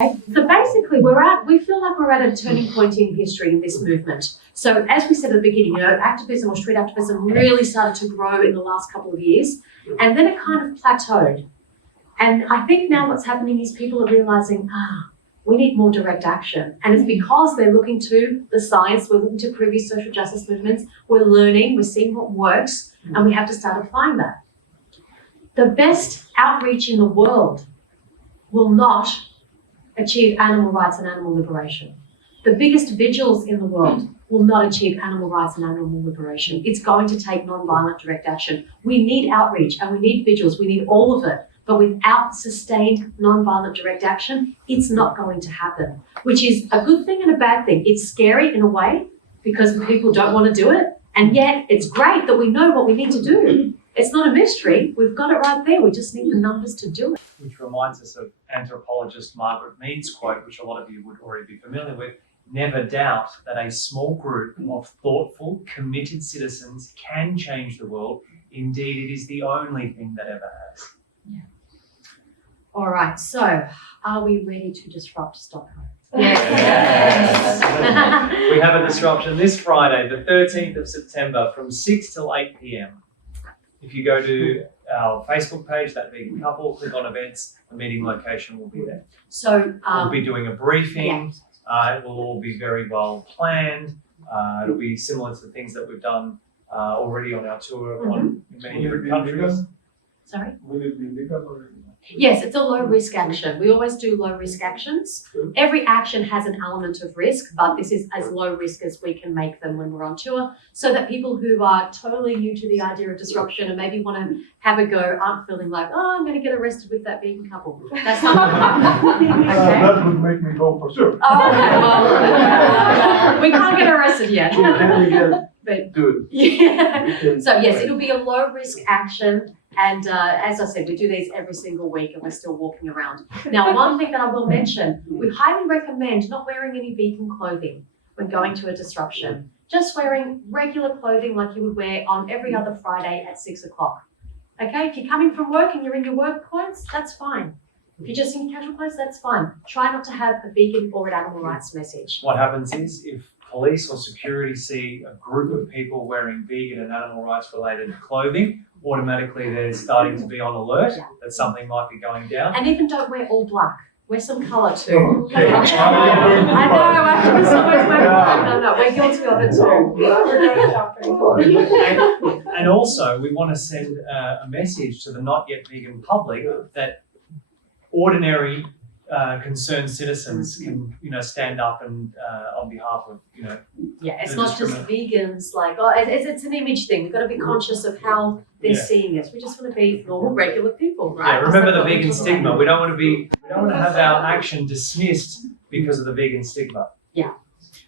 So basically, we feel like we're at a turning point in history in this movement. So as we said at the beginning, activism or street activism really started to grow in the last couple of years, and then it kind of plateaued. And I think now what's happening is people are realizing, we need more direct action. And it's because they're looking to the science, we're looking to previous social justice movements, we're learning, we're seeing what works, and we have to start applying that. The best outreach in the world will not achieve animal rights and animal liberation. The biggest vigils in the world will not achieve animal rights and animal liberation. It's going to take non-violent direct action. We need outreach and we need vigils, we need all of it. But without sustained non-violent direct action, it's not going to happen, which is a good thing and a bad thing. It's scary in a way because people don't want to do it. And yet it's great that we know what we need to do. It's not a mystery. We've got it right there. We just need the numbers to do it. Which reminds us of anthropologist Margaret Mead's quote, which a lot of you would already be familiar with. Never doubt that a small group of thoughtful, committed citizens can change the world. Indeed, it is the only thing that ever has. Yeah. All right, so are we ready to disrupt Stockholm? Yes. We have a disruption this Friday, the 13th of September from 6 till 8 p.m. If you go to our Facebook page, that Vegan Couple, click on events, the meeting location will be there. So we'll be doing a briefing. Yeah. It will all be very well planned. It'll be similar to the things that we've done already on our tour in many different countries. Sorry? Will it be legal or? Yes, it's a low risk action. We always do low risk actions. Every action has an element of risk, but this is as low risk as we can make them when we're on tour, so that people who are totally new to the idea of disruption and maybe want to have a go aren't feeling like, I'm going to get arrested with that vegan couple. That's not okay. That would make me go for sure. Oh, okay, well, we can't get arrested yet. Can we get But, do it? yeah. So yes, it'll be a low risk action. And as I said, we do these every single week and we're still walking around. Now, one thing that I will mention, we highly recommend not wearing any vegan clothing when going to a disruption. Just wearing regular clothing like you would wear on every other Friday at 6 o'clock. Okay, if you're coming from work and you're in your work clothes, that's fine. If you're just in casual clothes, that's fine. Try not to have a vegan or an animal rights message. What happens is if police or security see a group of people wearing vegan and animal rights related clothing, automatically they're starting to be on alert that something might be going down. And even don't wear all black. Wear some colour too. Okay. I know, activists always wear black. No, we're guilty of it too. And also, we want to send a message to the not yet vegan public that ordinary concerned citizens can, stand up and on behalf of, Yeah, it's the not just vegans. Like, it's an image thing. We've got to be conscious of how they're seeing us. We just want to be normal, regular people, right? Yeah, remember the vegan stigma. We don't want to have our action dismissed because of the vegan stigma. Yeah.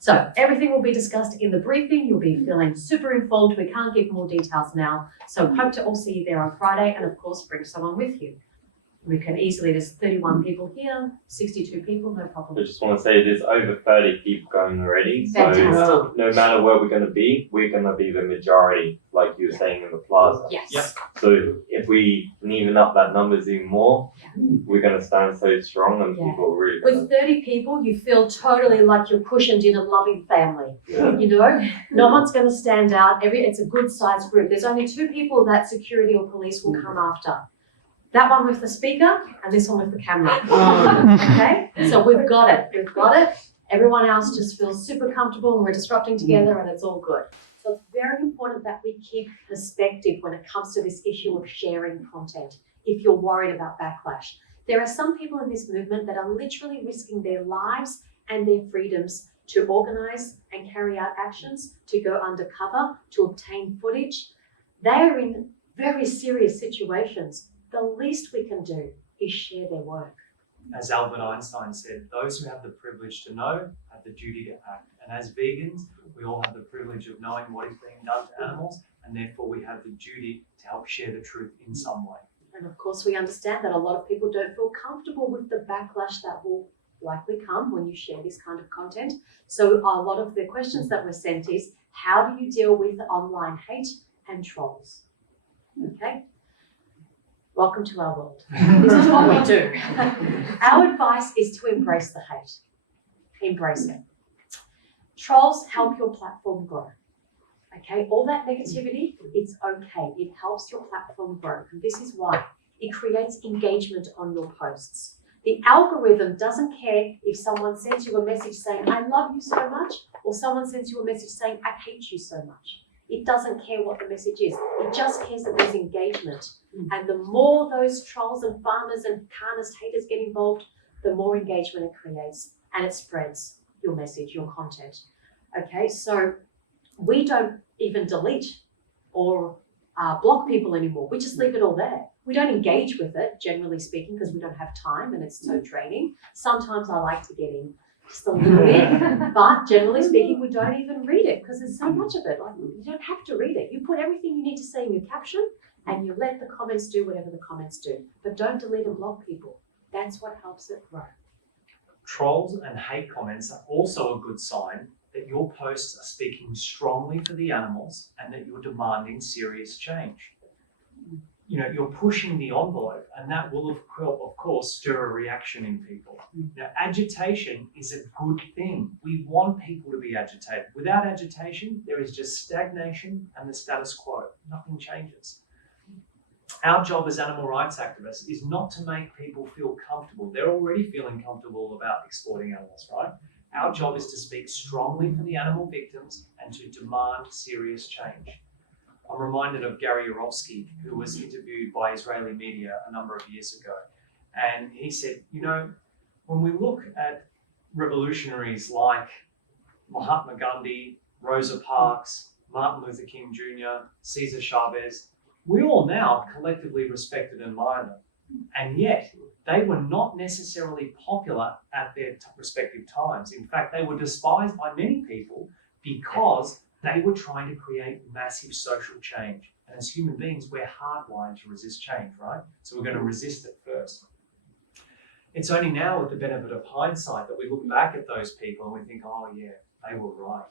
So everything will be discussed in the briefing. You'll be feeling super informed. We can't give more details now. So hope to all see you there on Friday, and of course, bring someone with you. We can easily, there's 31 people here, 62 people, no problem. I just want to say there's over 30 people going already. Fantastic. So no matter where we're going to be, we're going to be the majority, like you were saying in the plaza. Yes. Yep. So if we can even up that numbers even more, we're going to stand so strong and people are really With 30 people, you feel totally like you're cushioned in a loving family. Yeah. No one's going to stand out. It's a good sized group. There's only 2 people that security or police will come after. That one with the speaker and this one with the camera. Okay? So we've got it. Everyone else just feels super comfortable and we're disrupting together and it's all good. So it's very important that we keep perspective when it comes to this issue of sharing content if you're worried about backlash. There are some people in this movement that are literally risking their lives and their freedoms to organize and carry out actions, to go undercover, to obtain footage. They are in very serious situations. The least we can do is share their work. As Albert Einstein said, those who have the privilege to know have the duty to act. And as vegans, we all have the privilege of knowing what is being done to animals, and therefore we have the duty to help share the truth in some way. And of course, we understand that a lot of people don't feel comfortable with the backlash that will likely come when you share this kind of content. So a lot of the questions that were sent is, how do you deal with online hate and trolls? Okay. welcome to our world. This is what we do. Our advice is to embrace the hate. Embrace it. Trolls help your platform grow. Okay, all that negativity, it's okay. It helps your platform grow. And this is why it creates engagement on your posts. The algorithm doesn't care if someone sends you a message saying, I love you so much, or someone sends you a message saying, I hate you so much. It doesn't care what the message is. It just cares that there's engagement. And the more those trolls and farmers and carnist haters get involved, the more engagement it creates and it spreads your message, your content. Okay, so we don't even delete or block people anymore. We just leave it all there. We don't engage with it, generally speaking, because we don't have time and it's so draining. Sometimes I like to get in just a little bit, but generally speaking, we don't even read it because there's so much of it. Like, you don't have to read it. You put everything you need to say in your caption and you let the comments do whatever the comments do. But don't delete and block people. That's what helps it grow. Trolls and hate comments are also a good sign that your posts are speaking strongly for the animals and that you're demanding serious change. You know, you're pushing the envelope, and that will, of course, stir a reaction in people. Now, agitation is a good thing. We want people to be agitated. Without agitation, there is just stagnation and the status quo. Nothing changes. Our job as animal rights activists is not to make people feel comfortable. They're already feeling comfortable about exploiting animals, right? Our job is to speak strongly for the animal victims and to demand serious change. I'm reminded of Gary Yourofsky, who was interviewed by Israeli media a number of years ago. And he said, you know, when we look at revolutionaries like Mahatma Gandhi, Rosa Parks, Martin Luther King Jr., Cesar Chavez, we all now collectively respect and admire them. And yet, they were not necessarily popular at their respective times. In fact, they were despised by many people because they were trying to create massive social change. And as human beings, we're hardwired to resist change, right? So we're going to resist it first. It's only now, with the benefit of hindsight, that we look back at those people and we think, oh yeah, they were right.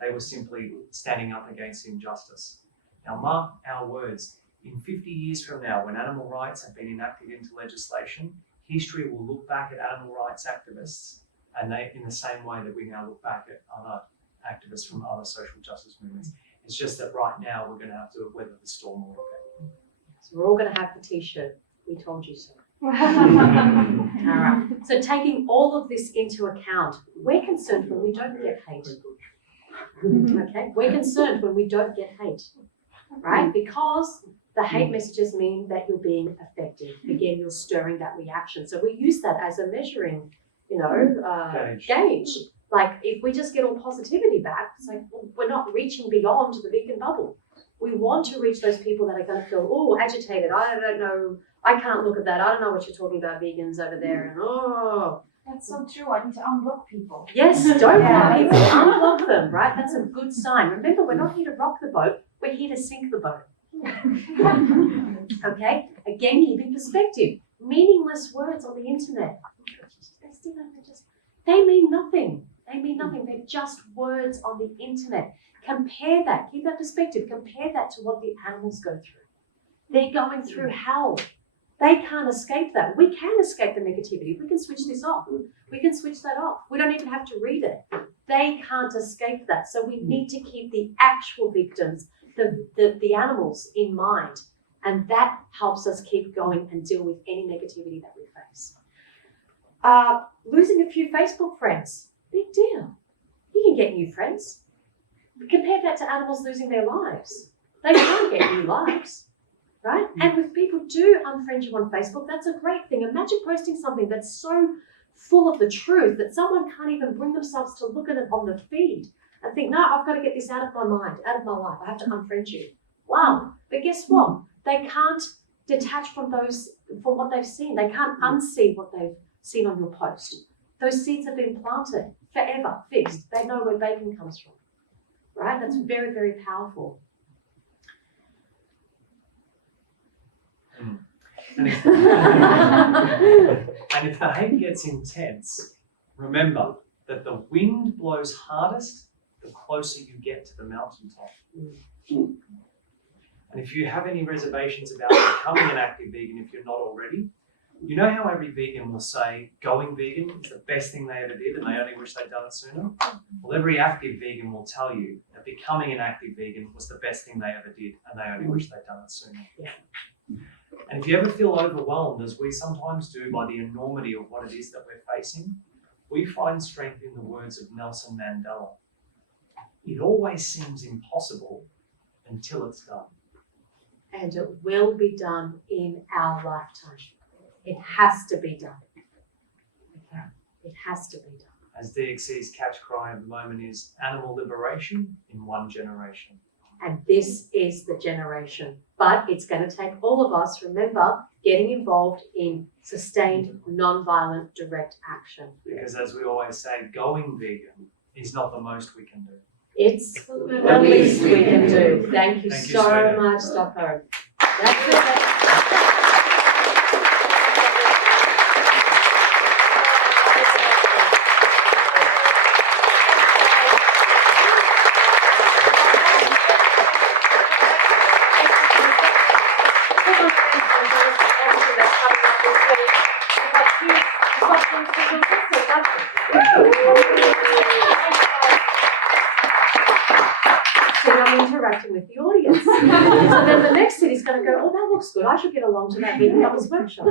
They were simply standing up against injustice. Now mark our words. In 50 years from now, when animal rights have been enacted into legislation, history will look back at animal rights activists and they, in the same way that we now look back at other activists from other social justice movements. It's just that right now we're going to have to weather the storm a little bit. So we're all going to have the t-shirt, we told you so. All right. So taking all of this into account, we're concerned when we don't get hate. Okay, we're concerned when we don't get hate, right? Because the hate messages mean that you're being effective. Again, you're stirring that reaction. So we use that as a measuring, gauge. Like if we just get all positivity back, it's like, well, we're not reaching beyond the vegan bubble. We want to reach those people that are going to feel, oh, agitated. I don't know. I can't look at that. I don't know what you're talking about, vegans over there. And oh. That's so true. I need to unblock people. Yes, don't block people. Unblock them, right? That's a good sign. Remember, we're not here to rock the boat. We're here to sink the boat. Okay? Again, keep in perspective. Meaningless words on the internet. They mean nothing. They mean nothing. They're just words on the internet. Compare that. Keep that perspective. Compare that to what the animals go through. They're going through hell. They can't escape that. We can escape the negativity. We can switch this off. We can switch that off. We don't even have to read it. They can't escape that. So we need to keep the actual victims, the animals in mind. And that helps us keep going and deal with any negativity that we face. Losing a few Facebook friends, big deal. You can get new friends. Compare that to animals losing their lives. They can't get new lives. Right? And if people do unfriend you on Facebook, that's a great thing. Imagine posting something that's so full of the truth that someone can't even bring themselves to look at it on the feed and think, no, I've got to get this out of my mind, out of my life. I have to unfriend you. Wow. But guess what? They can't detach from what they've seen. They can't unsee what they've seen on your post. Those seeds have been planted, forever, fixed. They know where bacon comes from. Right? That's very, very powerful. And if the hate gets intense, remember that the wind blows hardest the closer you get to the mountaintop. And if you have any reservations about becoming an active vegan if you're not already, you know how every vegan will say going vegan is the best thing they ever did and they only wish they'd done it sooner? Well, every active vegan will tell you that becoming an active vegan was the best thing they ever did and they only wish they'd done it sooner. Yeah. And if you ever feel overwhelmed, as we sometimes do by the enormity of what it is that we're facing, we find strength in the words of Nelson Mandela. It always seems impossible until it's done. And it will be done in our lifetime. It has to be done. Okay. It has to be done. As DXC's catch cry of the moment is animal liberation in 1 generation. And this is the generation. But it's going to take all of us, remember, getting involved in sustained, non-violent, direct action. Because as we always say, going vegan is not the most we can do. It's the least we can do. Thank you Thank you, so Sweden. much, Stockholm. That's it. See, I'm interacting with the audience. So then the next city's going to go, oh, that looks good. I should get along to that vegan couples workshop.